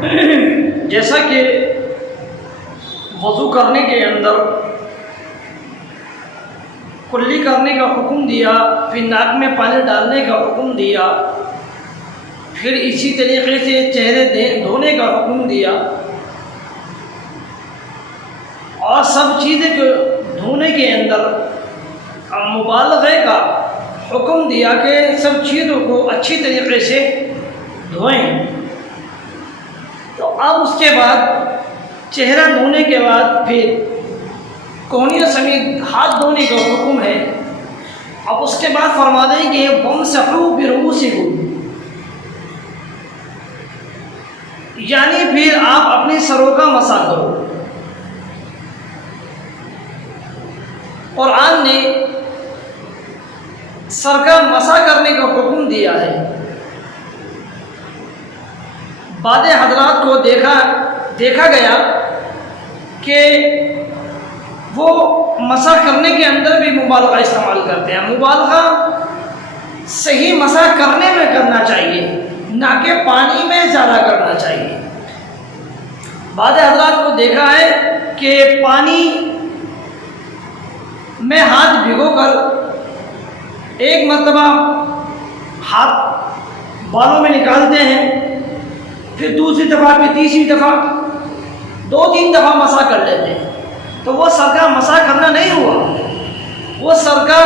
جیسا کہ وضو کرنے کے اندر کلی کرنے کا حکم دیا، پھر ناک میں پانی ڈالنے کا حکم دیا، پھر اسی طریقے سے چہرے دھونے کا حکم دیا، اور سب چیزیں کو دھونے کے اندر مبالغے کا حکم دیا کہ سب چیزوں کو اچھی طریقے سے دھوئیں۔ تو اب اس کے بعد چہرہ دھونے کے بعد پھر کونیوں سمیت ہاتھ دھونے کا حکم ہے۔ اب اس کے بعد فرما دیں کہ وَامْسَحُوا بِرُؤُوسِكُمْ، یعنی پھر آپ اپنے سروں کا مسح کرو۔ قرآن نے سر کا مسح کرنے کا حکم دیا ہے۔ بعض حضرات کو دیکھا گیا کہ وہ مسح کرنے کے اندر بھی مبالغہ استعمال کرتے ہیں۔ مبالغہ صحیح مسح کرنے میں کرنا چاہیے، نہ کہ پانی میں زیادہ کرنا چاہیے۔ بعض حضرات کو دیکھا ہے کہ پانی میں ہاتھ بھگو کر ایک مرتبہ ہاتھ بالوں میں نکالتے ہیں، پھر دوسری دفعہ، پھر تیسری دفعہ، 2-3 دفعہ مسح کر لیتے ہیں۔ تو وہ سر کا مسح کرنا نہیں ہوا، وہ سر کا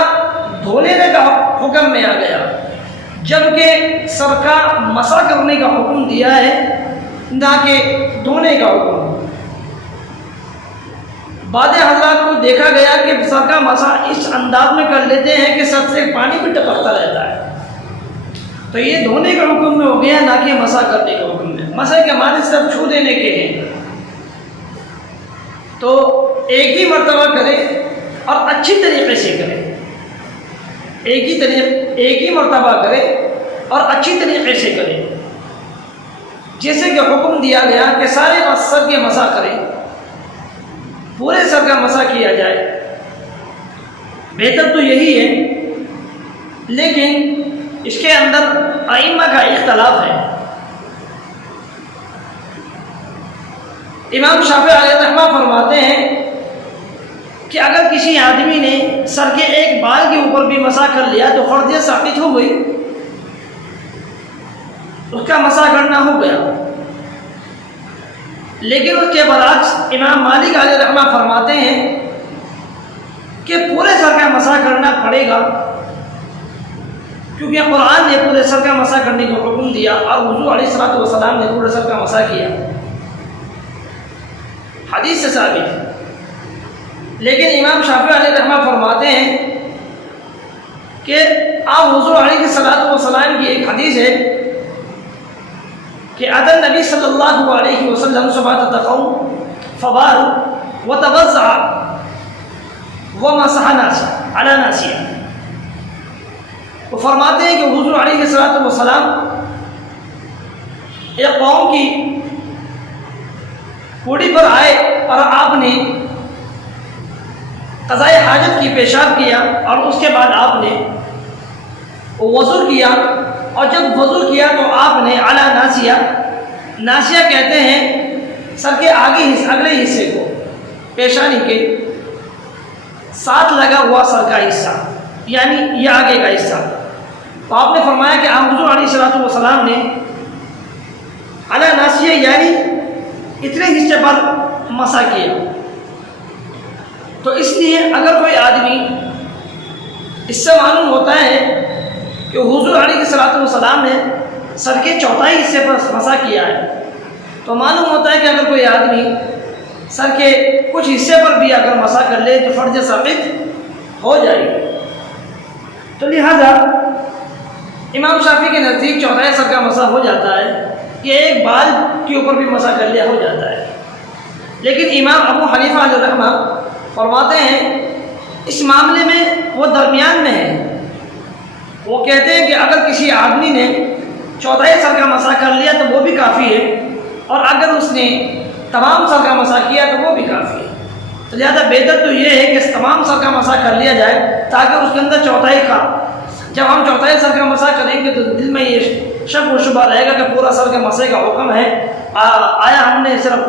دھونے کا حکم میں آ گیا، جبکہ سر کا مسح کرنے کا حکم دیا ہے، نہ کہ دھونے کا حکم۔ بعض حضرات کو دیکھا گیا کہ سر کا مسح اس انداز میں کر لیتے ہیں کہ سر سے پانی بھی ٹپکتا رہتا ہے، تو یہ دھونے کا حکم میں ہو گیا، نہ کہ مسح کرنے کا حکم میں۔ مسح کے معنی صرف چھو دینے کے ہیں، تو ایک ہی مرتبہ کریں اور اچھی طریقے سے کریں، ایک ہی مرتبہ کریں اور اچھی طریقے سے کریں، جیسے کہ حکم دیا گیا کہ سارے سر کے مسح کریں، پورے سر کا مسح کیا جائے۔ بہتر تو یہی ہے، لیکن اس کے اندر ائمہ کا اختلاف ہے۔ امام شافعی علیہ رحمہ فرماتے ہیں کہ اگر کسی آدمی نے سر کے ایک بال کے اوپر بھی مسح کر لیا تو فرضیت ثابت ہو گئی، اس کا مسح کرنا ہو گیا۔ لیکن اس کے برعکس امام مالک علیہ رحمہ فرماتے ہیں کہ پورے سر کا مسح کرنا پڑے گا، کیونکہ قرآن نے پورے سر کا مسح کرنے کو حکم دیا اور حضور علیہ الصلوۃ والسلام نے پورے سر کا مسح کیا، حدیث سے ثابت ہے۔ لیکن امام شافعی علیہ رحمہ فرماتے ہیں کہ آپ حضور علیہ الصلوۃ والسلام کی ایک حدیث ہے کہ اتى النبی صلی اللہ علیہ وسلم صباۃ القوم فبال وتوضع ومسح على ناصیہ۔ وہ فرماتے ہیں کہ حضور علیہ الصلوۃ والسلام ایک قوم کی کوڑی پر آئے اور آپ نے قضائے حاجت کی پیشاب کیا، اور اس کے بعد آپ نے وضو کیا، اور جب وضو کیا تو آپ نے اعلیٰ ناسیہ، ناسیہ کہتے ہیں سر کے اگلے حصے کو، پیشانی کے ساتھ لگا ہوا سر کا حصہ، یعنی یہ آگے کا حصہ۔ تو آپ نے فرمایا کہ آپ حضور علیہ الصلوۃ والسلام نے اعلیٰ ناسیہ یعنی اتنے حصے پر مسح کیا۔ تو اس لیے اگر کوئی آدمی، اس سے معلوم ہوتا ہے کہ حضور علیہ الصلوۃ والسلام نے سر کے چوتھائی حصے پر مسح کیا ہے، تو معلوم ہوتا ہے کہ اگر کوئی آدمی سر کے کچھ حصے پر بھی اگر مسح کر لے تو فرض ثابت ہو جائے گی۔ تو لہذا امام شافعی کے نزدیک چوتھائی سر کا مسح ہو جاتا ہے، یہ ایک بال کے اوپر بھی مسح کر لیا ہو جاتا ہے۔ لیکن امام ابو حنیفہ علیہ رحمہ فرماتے ہیں اس معاملے میں وہ درمیان میں ہے، وہ کہتے ہیں کہ اگر کسی آدمی نے چوتھائی سر کا مسح کر لیا تو وہ بھی کافی ہے، اور اگر اس نے تمام سر کا مسح کیا تو وہ بھی کافی ہے۔ تو لہٰذا بہتر تو یہ ہے کہ تمام سر کا مسح کر لیا جائے تاکہ اس کے اندر چوتھائی کا جب ہم چوتھائی سر کا مسح کریں گے تو دل میں یہ شک و شبہ رہے گا کہ پورا سر کے مسح کا حکم ہے، آیا ہم نے صرف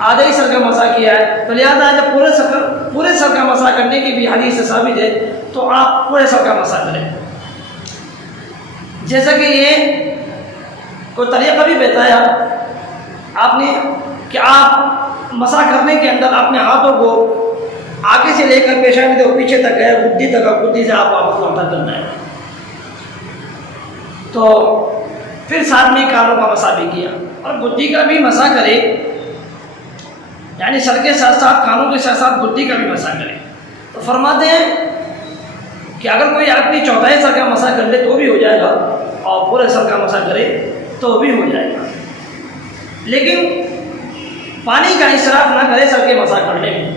آدھا ہی سر کا مسح کیا ہے؟ تو لہٰذا جب پورے سر کا مسح کرنے کی بھی حدیث ثابت ہے تو آپ پورے سر کا مسح کریں۔ جیسا کہ یہ کوئی طریقہ بھی بتایا آپ نے کہ آپ مسح کرنے کے اندر اپنے ہاتھوں کو آگے سے لے کر پیشانی تک پیچھے تک ہے، گدی تک، گدی سے آپ واپس لوٹا کرنا ہے۔ تو پھر ساتھ میں کانوں کا مسح بھی کیا، اور گدی کا بھی مسح کرے، یعنی سر کے ساتھ ساتھ کانوں کے ساتھ ساتھ گدی کا بھی مسح کرے۔ تو فرماتے ہیں کہ اگر کوئی اپنی چوتھائی سر کا مسح کر لے تو بھی ہو جائے گا، اور پورے سر کا مسح کرے تو بھی ہو جائے گا، لیکن پانی کا اسراف نہ کرے سر کے مسح کرنے میں،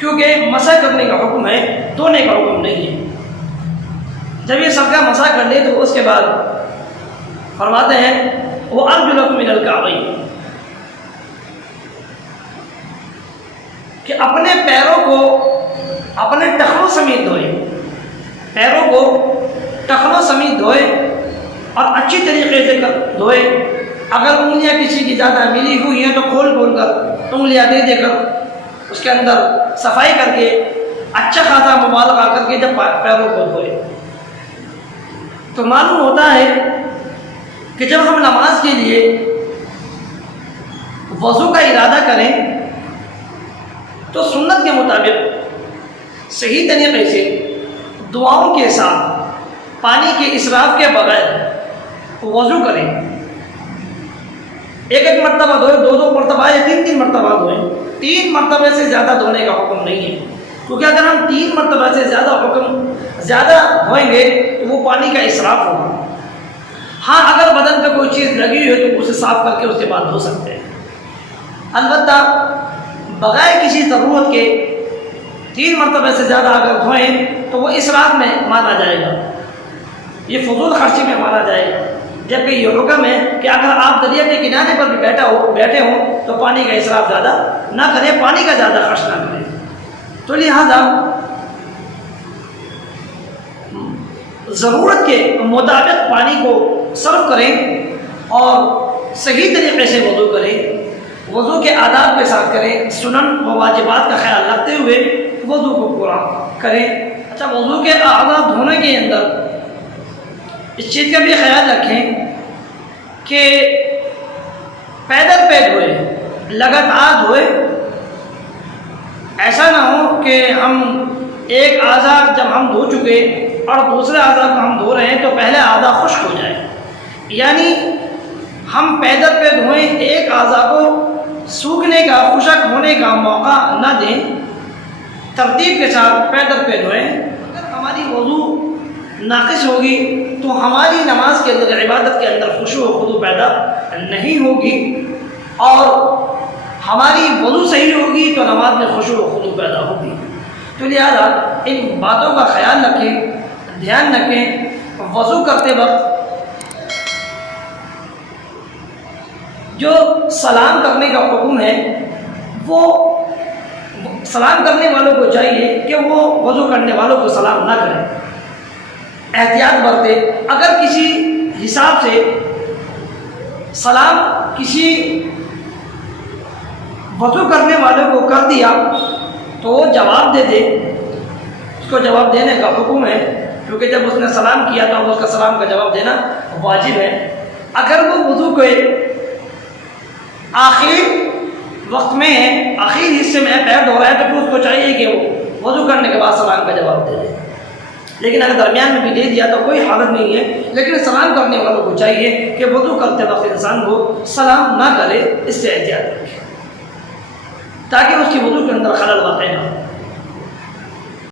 کیونکہ مسح کرنے کا حکم ہے، دھونے کا حکم نہیں ہے۔ جب یہ سر کا مسح کر لے تو اس کے بعد فرماتے ہیں وہ ارجلکم من الکعبین، کہ اپنے پیروں کو اپنے ٹخنوں سمیت دھوئے، پیروں کو ٹخنوں سمیت دھوئے اور اچھی طریقے سے دھوئے۔ اگر انگلیاں کسی کی زیادہ ملی ہوئی ہیں تو کھول کر انگلیاں دے کر اس کے اندر صفائی کر کے اچھا خاصا مبالغہ کر کے جب پیروں کو دھوئے تو معلوم ہوتا ہے کہ جب ہم نماز کے لیے وضو کا ارادہ کریں تو سنت کے مطابق صحیح طریقے سے دعاؤں کے ساتھ پانی کے اسراف کے بغیر وضو کریں۔ ایک مرتبہ دھوئے، دو مرتبہ یا تین مرتبہ دھوئیں۔ 3 مرتبہ سے زیادہ دھونے کا حکم نہیں ہے، کیونکہ اگر ہم 3 مرتبہ سے زیادہ دھوئیں گے تو وہ پانی کا اسراف ہوگا۔ ہاں اگر بدن پہ کوئی چیز لگی ہوئی ہے تو اسے صاف کر کے اس کے بعد دھو سکتے ہیں، البتہ بغیر کسی ضرورت کے 3 مرتبہ سے زیادہ اگر دھوئیں تو وہ اسراف میں مانا جائے گا، یہ فضول خرچی میں مانا جائے گا۔ جبکہ یہ حکم ہے کہ اگر آپ دریا کے کنارے پر بھی بیٹھے ہوں تو پانی کا اسراف زیادہ نہ کریں، پانی کا زیادہ خرچ نہ کریں۔ تو لہذا ضرورت کے مطابق پانی کو صرف کریں اور صحیح طریقے سے وضو کریں، وضو کے آداب کے ساتھ کریں، سنن و واجبات کا خیال رکھتے ہوئے وضو کو پورا کریں۔ اچھا، وضو کے آداب دھونے کے اندر اس چیز کا بھی خیال رکھیں کہ پیدل پہ دھوئے، لگاتار دھوئے، ایسا نہ ہو کہ ہم ایک اعضا جب ہم دھو چکے اور دوسرے اعضا کو ہم دھو رہے ہیں تو پہلے اعضا خشک ہو جائے، یعنی ہم پیدل پہ دھوئیں، ایک اعضا کو سوکھنے کا، خشک ہونے کا موقع نہ دیں، ترتیب کے ساتھ پیدل پہ دھوئیں۔ اگر ہماری وضو ناقص ہوگی تو ہماری نماز کے اندر، عبادت کے اندر خشوع و خضوع پیدا نہیں ہوگی، اور ہماری وضو صحیح ہوگی تو نماز میں خشوع و خضوع پیدا ہوگی۔ تو لہذا ان باتوں کا خیال رکھیں، دھیان رکھیں۔ وضو کرتے وقت جو سلام کرنے کا حکم ہے وہ سلام کرنے والوں کو چاہیے کہ وہ وضو کرنے والوں کو سلام نہ کریں، احتیاط برتے۔ اگر کسی حساب سے سلام کسی وضو کرنے والوں کو کر دیا تو وہ جواب دے دے، اس کو جواب دینے کا حکم ہے، کیونکہ جب اس نے سلام کیا تو اس کا سلام کا جواب دینا واجب ہے۔ اگر وہ وضو کے آخر وقت میں ہے، آخر حصے میں پیر دھو رہا ہے تو پھر اس کو چاہیے کہ وہ وضو کرنے کے بعد سلام کا جواب دے دے، لیکن اگر درمیان میں بھی دے دیا تو کوئی حالت نہیں ہے، لیکن سلام کرنے والوں کو چاہیے کہ وضو کرتے وقت انسان کو سلام نہ کرے، اس سے احتیاط رکھے تاکہ اس کی وضو کے اندر خلل واقع نہ ہو۔